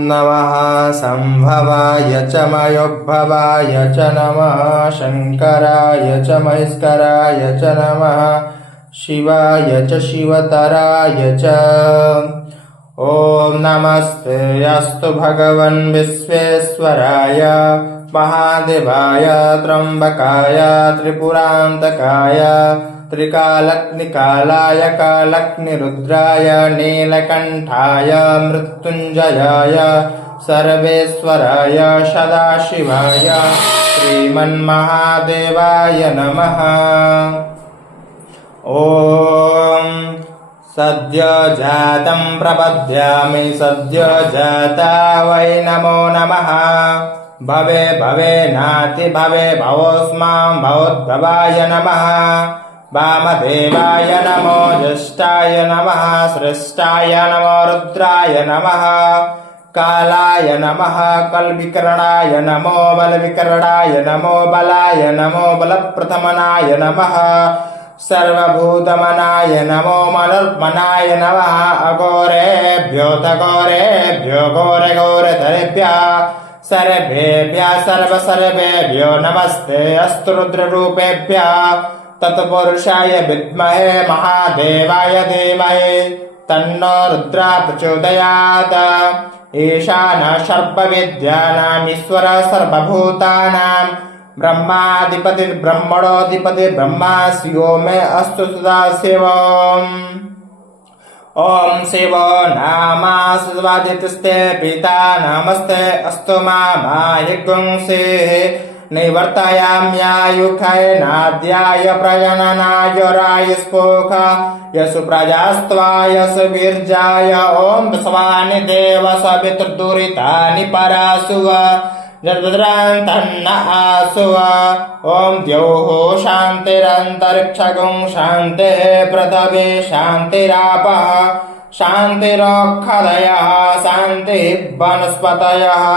नमः संभवाय च मयोद्भवाय च नमः शंकराय च महेश्वराय च नमः शिवाय च शिवतराय च। ओम नमस्ते अस्तु भगवन् विश्वेश्वराय महादेवाय त्र्यंबकाय त्रिपुरांतकाय त्रिकालग्निकालाय कालग्निरुद्राय नीलकंठाय मृत्युंजयाय सर्वेश्वराय सदाशिवाय श्रीमन्महादेवाय नमः। ओम सद्य जातं प्रपद्यामि सद्य जाता वै नमो नमः। भवे भवे नाति भवे भवोऽस्मां भवोद्भवाय नमः। वामदेवाय नमो ज्येष्ठाय नमः श्रेष्ठाय नमो रुद्राय नमः। कालाय नमः कलविकरणाय नमो बलविकरणाय नमो बलाय नमो बलप्रथमनाय नमः। सर्वभूतमनाय नमो मनुर्मनाय नमः। अघोरेभ्यो तघोरेभ्यो घोरघोरधरेभ्यः सर्वेभ्यः सर्वसर्वेभ्यो नमस्ते अस्तु रुद्ररूपेभ्यः। तत्पुरुषाय विद्महे महादेवाय धीमहि तन्नो रुद्रः प्रचोदयात्। ईशानः सर्वविद्यानाम् ईश्वरः सर्वभूतानां ब्रह्माधिपतिर्ब्रह्मणोऽधिपति ब्रह्मा शिवो मे अस्तु सदाशिवम्। ओम शिव नामा शिवादितस्ते पिता नमस्ते अस्तु मामाहि गुंसेः निवर्तयाम्यायुखाय नाद्याय प्रजननाय रायस्पोख यशु प्रजास्त्वाय सुवीर्जाय। ओम विश्वानि देव सवितुर्दुरितानि परासुव जद्भद्रान्तन्न आसुव। ओम द्यौः शान्तिरन्तरिक्षगुं शान्तिः पृथिवी शान्तिरापः शान्तिरोक्षधयः शान्तिः वनस्पतयः।